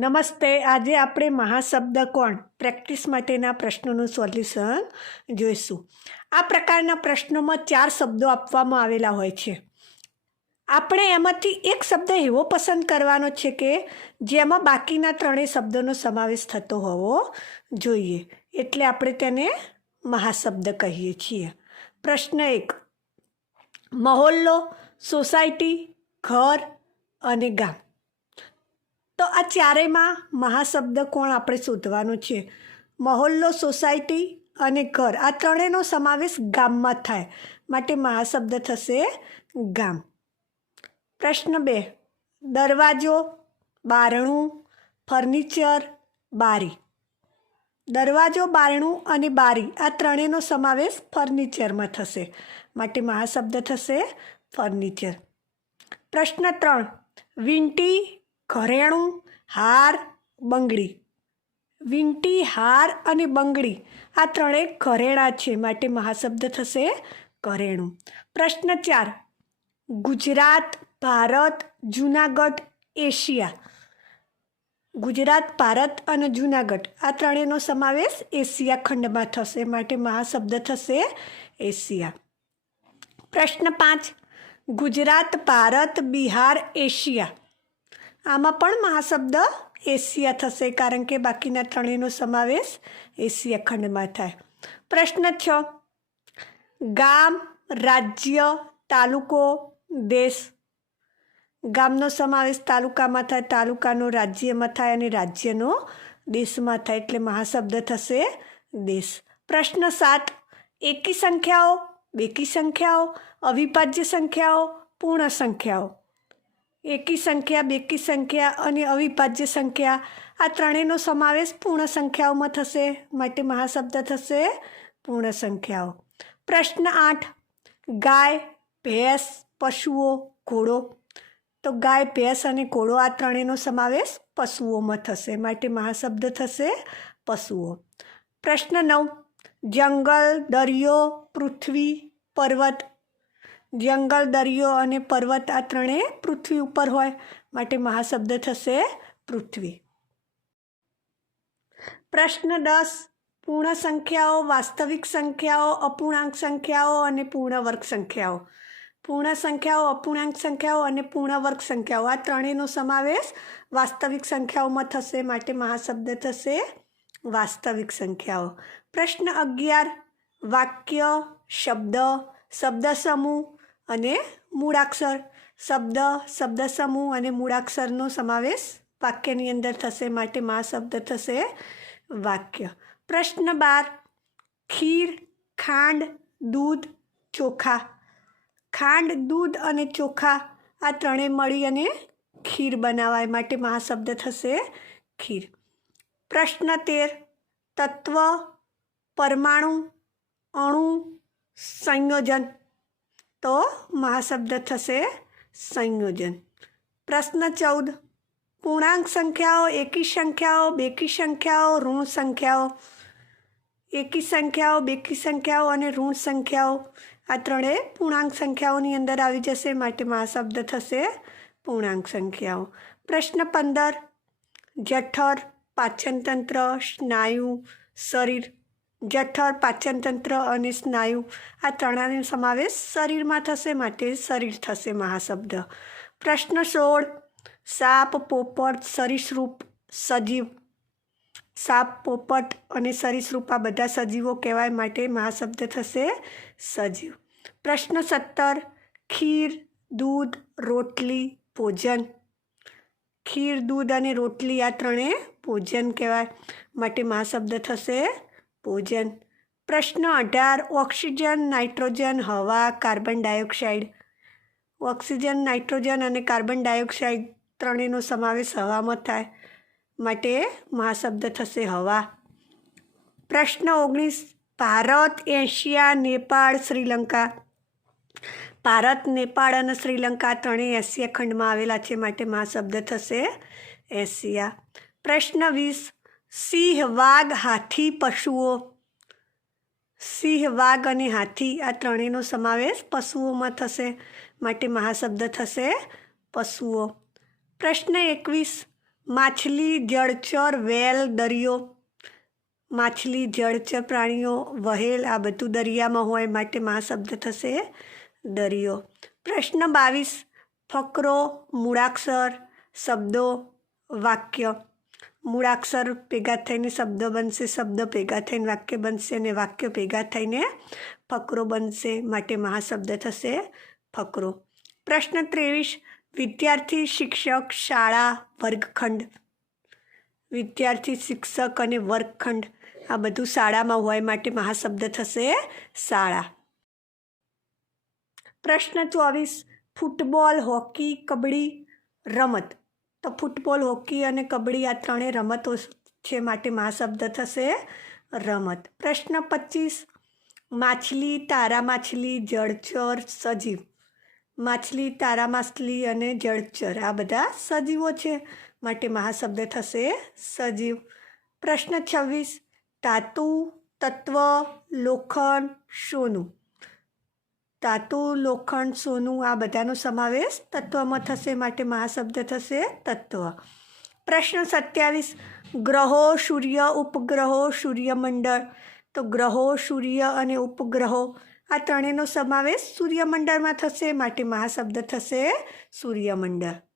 નમસ્તે. આજે આપણે મહાશબ્દ કોણ પ્રેક્ટિસ માટેના પ્રશ્નોનું સોલ્યુશન જોઈશું. આ પ્રકારના પ્રશ્નોમાં 4 શબ્દો આપવામાં આવેલા હોય છે. આપણે એમાંથી એક શબ્દ એવો પસંદ કરવાનો છે કે જેમાં બાકીના 3 શબ્દોનો સમાવેશ થતો હોવો જોઈએ. એટલે આપણે તેને મહાશબ્દ કહીએ છીએ. પ્રશ્ન 1. મહોલ્લો, સોસાયટી, ઘર અને ગામ. તો આ ચારેયમાં મહાશબ્દ કોણ આપણે શોધવાનો છે. મહોલ્લો, સોસાયટી અને ઘર આ ત્રણેયનો સમાવેશ ગામમાં થાય, માટે મહાશબ્દ થશે ગામ. પ્રશ્ન 2. દરવાજો, બારણું, ફર્નિચર, બારી. દરવાજો, બારણું અને બારી આ ત્રણેયનો સમાવેશ ફર્નિચરમાં થશે, માટે મહાશબ્દ થશે ફર્નિચર. પ્રશ્ન 3. વીંટી, ઘરેણું, હાર, બંગડી. વીંટી, હાર અને બંગડી આ ત્રણેય ઘરેણાં છે, માટે મહાશબ્દ થશે ઘરેણું. પ્રશ્ન 4. ગુજરાત, ભારત, જૂનાગઢ, એશિયા. ગુજરાત, ભારત અને જૂનાગઢ આ ત્રણેયનો સમાવેશ એશિયા ખંડમાં થશે, માટે મહાશબ્દ થશે એશિયા. પ્રશ્ન 5. ગુજરાત, ભારત, બિહાર, એશિયા. આમાં પણ મહાશબ્દ એશિયા થશે, કારણ કે બાકીના ત્રણેયનો સમાવેશ એશિયા ખંડમાં થાય. પ્રશ્ન 6. ગામ, રાજ્ય, તાલુકો, દેશ. ગામનો સમાવેશ તાલુકામાં થાય, તાલુકાનો રાજ્યમાં થાય અને રાજ્યનો દેશમાં થાય, એટલે મહાશબ્દ થશે દેશ. પ્રશ્ન 7. એકી સંખ્યાઓ, બેકી સંખ્યાઓ, અવિભાજ્ય સંખ્યાઓ, પૂર્ણ સંખ્યાઓ. એકી સંખ્યા, બેકી સંખ્યા અને અવિભાજ્ય સંખ્યા આ ત્રણેયનો સમાવેશ પૂર્ણ સંખ્યાઓમાં થશે, માટે મહાશબ્દ થશે પૂર્ણ સંખ્યાઓ. પ્રશ્ન 8. ગાય, ભેંસ, પશુઓ, ઘોડો. તો ગાય, ભેંસ અને ઘોડો આ ત્રણેયનો સમાવેશ પશુઓમાં થશે, માટે મહાશબ્દ થશે પશુઓ. પ્રશ્ન 9. જંગલ, દરિયો, પૃથ્વી, પર્વત. જંગલ, દરિયો અને પર્વત આ ત્રણેય પૃથ્વી ઉપર હોય, માટે મહાશબ્દ થશે પૃથ્વી. પ્રશ્ન 10. પૂર્ણ સંખ્યાઓ, વાસ્તવિક સંખ્યાઓ, અપૂર્ણાંક સંખ્યાઓ અને પૂર્ણ વર્ગ સંખ્યાઓ. પૂર્ણ સંખ્યાઓ, અપૂર્ણાંક સંખ્યાઓ અને પૂર્ણ વર્ગ સંખ્યાઓ આ ત્રણેયનો સમાવેશ વાસ્તવિક સંખ્યાઓમાં થશે, માટે મહાશબ્દ થશે વાસ્તવિક સંખ્યાઓ. પ્રશ્ન 11. વાક્ય, શબ્દ, શબ્દ સમૂહ અને મૂળાક્ષર. શબ્દ, શબ્દ સમૂહ અને મૂળાક્ષરનો સમાવેશ વાક્યની અંદર થશે, માટે મહાશબ્દ થશે વાક્ય. પ્રશ્ન 12. ખીર, ખાંડ, દૂધ, ચોખા. ખાંડ, દૂધ અને ચોખા આ ત્રણેય મળી અને ખીર બનાવાય, માટે મહાશબ્દ થશે ખીર. પ્રશ્ન 13. તત્વ, પરમાણુ, અણુ, સંયોજન. તો મહાશબ્દ થશે સંયોજન. પ્રશ્ન 14. પૂર્ણાંક સંખ્યાઓ, એકી સંખ્યાઓ, બેકી સંખ્યાઓ, ઋણ સંખ્યાઓ. એકી સંખ્યાઓ, બેકી સંખ્યાઓ અને ઋણ સંખ્યાઓ આ ત્રણેય પૂર્ણાંક સંખ્યાઓની અંદર આવી જશે, માટે મહાશબ્દ થશે પૂર્ણાંક સંખ્યાઓ. પ્રશ્ન 15. જઠર, પાચનતંત્ર, સ્નાયુ, શરીર. જઠર, પાચનતંત્ર અને સ્નાયુ આ ત્રણેયનો સમાવેશ શરીરમાં થશે, માટે શરીર થશે મહાશબ્દ. પ્રશ્ન 16. સાપ, પોપટ, સરીસૃપ, સજીવ. સાપ, પોપટ અને સરીસૃપ આ બધા સજીવો કહેવાય, માટે મહાશબ્દ થશે સજીવ. પ્રશ્ન 17. ખીર, દૂધ, રોટલી, ભોજન. ખીર, દૂધ અને રોટલી આ ત્રણેય ભોજન કહેવાય, માટે મહાશબ્દ થશે ભોજન. પ્રશ્ન 18. ઓક્સિજન, નાઇટ્રોજન, હવા, કાર્બન ડાયોક્સાઇડ. ઓક્સિજન, નાઇટ્રોજન અને કાર્બન ડાયોક્સાઇડ ત્રણેયનો સમાવેશ હવામાં થાય, માટે મહાશબ્દ થશે હવા. પ્રશ્ન 19. ભારત, એશિયા, નેપાળ, શ્રીલંકા. ભારત, નેપાળ અને શ્રીલંકા ત્રણેય એશિયા ખંડમાં આવેલા છે, માટે મહાશબ્દ થશે એશિયા. પ્રશ્ન 20. સિંહ, વાઘ, હાથી, પશુઓ. સિંહ, વાઘ અને હાથી આ ત્રણેયનો સમાવેશ પશુઓમાં થશે, માટે મહાશબ્દ થશે પશુઓ. પ્રશ્ન 21. માછલી, જળચર, વેલ, દરિયો. માછલી, જળચર પ્રાણીઓ, વહેલ આ બધું દરિયામાં હોય માટે મહાશબ્દ થશે દરિયો. પ્રશ્ન 22. ફકરો, મૂળાક્ષર, શબ્દો, વાક્ય. મૂળાક્ષર ભેગા થઈને શબ્દ બનશે, શબ્દ ભેગા થઈને વાક્ય બનશે અને વાક્ય ભેગા થઈને ફકરો બનશે માટે મહાશબ્દ થશે ફકરો. પ્રશ્ન 23. વિદ્યાર્થી, શિક્ષક, શાળા, વર્ગખંડ. વિદ્યાર્થી, શિક્ષક અને વર્ગખંડ આ બધું શાળામાં હોય માટે મહાશબ્દ થશે શાળા. પ્રશ્ન 24. ફૂટબોલ, હોકી, કબડ્ડી, રમત. તો ફૂટબોલ, હોકી અને કબડ્ડી આ ત્રણેય રમતો છે માટે મહાશબ્દ થશે રમત. પ્રશ્ન 25. માછલી, તારા માછલી, જળચર, સજીવ. માછલી, તારા માછલી અને જળચર આ બધા સજીવો છે માટે મહાશબ્દ થશે સજીવ. પ્રશ્ન 26. ધાતુ, તત્વ, લોખંડ, સોનું. ધાતુ, લોખંડ, સોનું આ બધાનો સમાવેશ તત્વમાં થશે માટે મહાશબ્દ થશે તત્વ. પ્રશ્ન 27. ગ્રહો, સૂર્ય, ઉપગ્રહો, સૂર્યમંડળ. તો ગ્રહો, સૂર્ય અને ઉપગ્રહો આ ત્રણેયનો સમાવેશ સૂર્યમંડળમાં થશે માટે મહાશબ્દ થશે સૂર્યમંડળ.